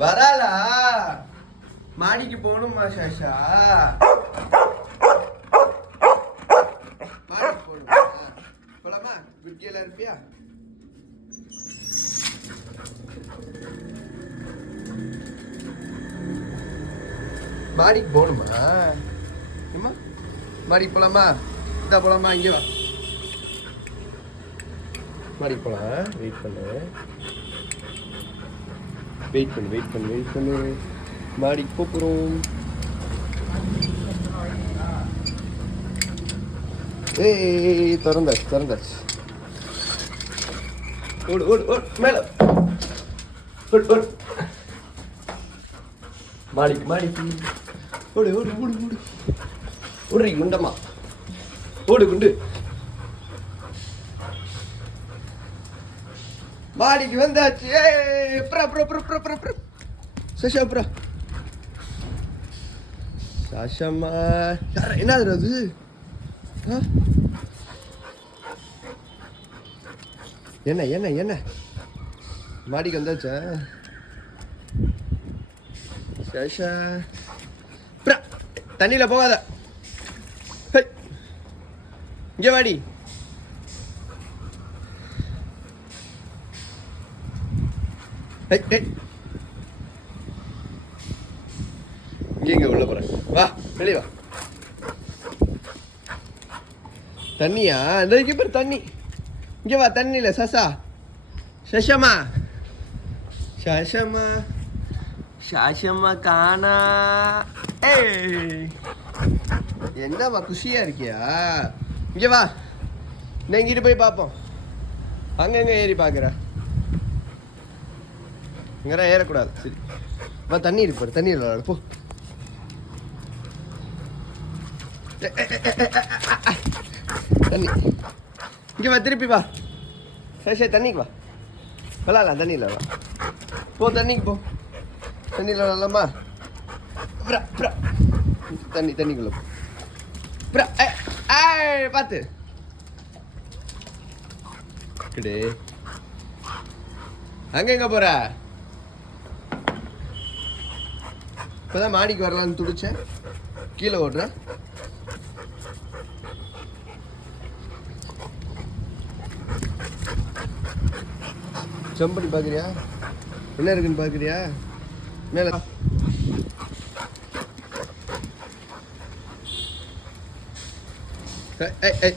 வராளா? மாடிக்கு போகணுமா சாஷா? மாடிக்கு போகணுமா? போலாமா? குட்டியெல்லாம் இருப்பியா? மாடிக்கு போகணுமா? ஏம்மா மாடிக்கு போலாமா? இதா போலாமா? இங்கே வா. மாடிக்கு போலாம். வெயிட் பண்ணு. மாடிக்கு போகிறோம். ஏய் திறந்தாச்சு. ஓடு மேல. ஓடு மாடிக்கு. ஓடு குண்டம்மா. ஓடு குண்டு. மாடிக்கு வந்தாச்சு. சஷா ப்ரா. சாஷம்மா என்ன அது? என்ன மாடிக்கு வந்தாச்சா? சாஷா ப்ரா தண்ணியில போகாத. இங்க வாடி. இங்க உள்ள போறேன். வா வெளியே வா. தண்ணியா? இந்த பேர் தண்ணி. இங்க வா தண்ணியில. சஷமா காணா. என்னவா குஷியா இருக்கியா? இங்க வா. இங்கிட்டு போய் பார்ப்போம். அங்க ஏறி பாக்குற. இங்கெல்லாம் ஏறக்கூடாது. சரி வா. தண்ணி இருக்கு. தண்ணியில் விளாடு போ. தண்ணி இங்கே வா. திருப்பி வா. சரி தண்ணிக்கு வா. விளாடலாம். தண்ணியில் விளாட போ. தண்ணிக்கு போ. தண்ணியில் விளாடலாமா? தண்ணிக்குள்ள போ. பார்த்து கிடே. எங்க போற? இப்பதான் மாடிக்கு வரலான்னு துடிச்சேன். கீழே ஓடுற. ஜம்ப் பண்ணி பாக்குறியா? என்ன இருக்குன்னு பாக்குறியா? மேல ஏய்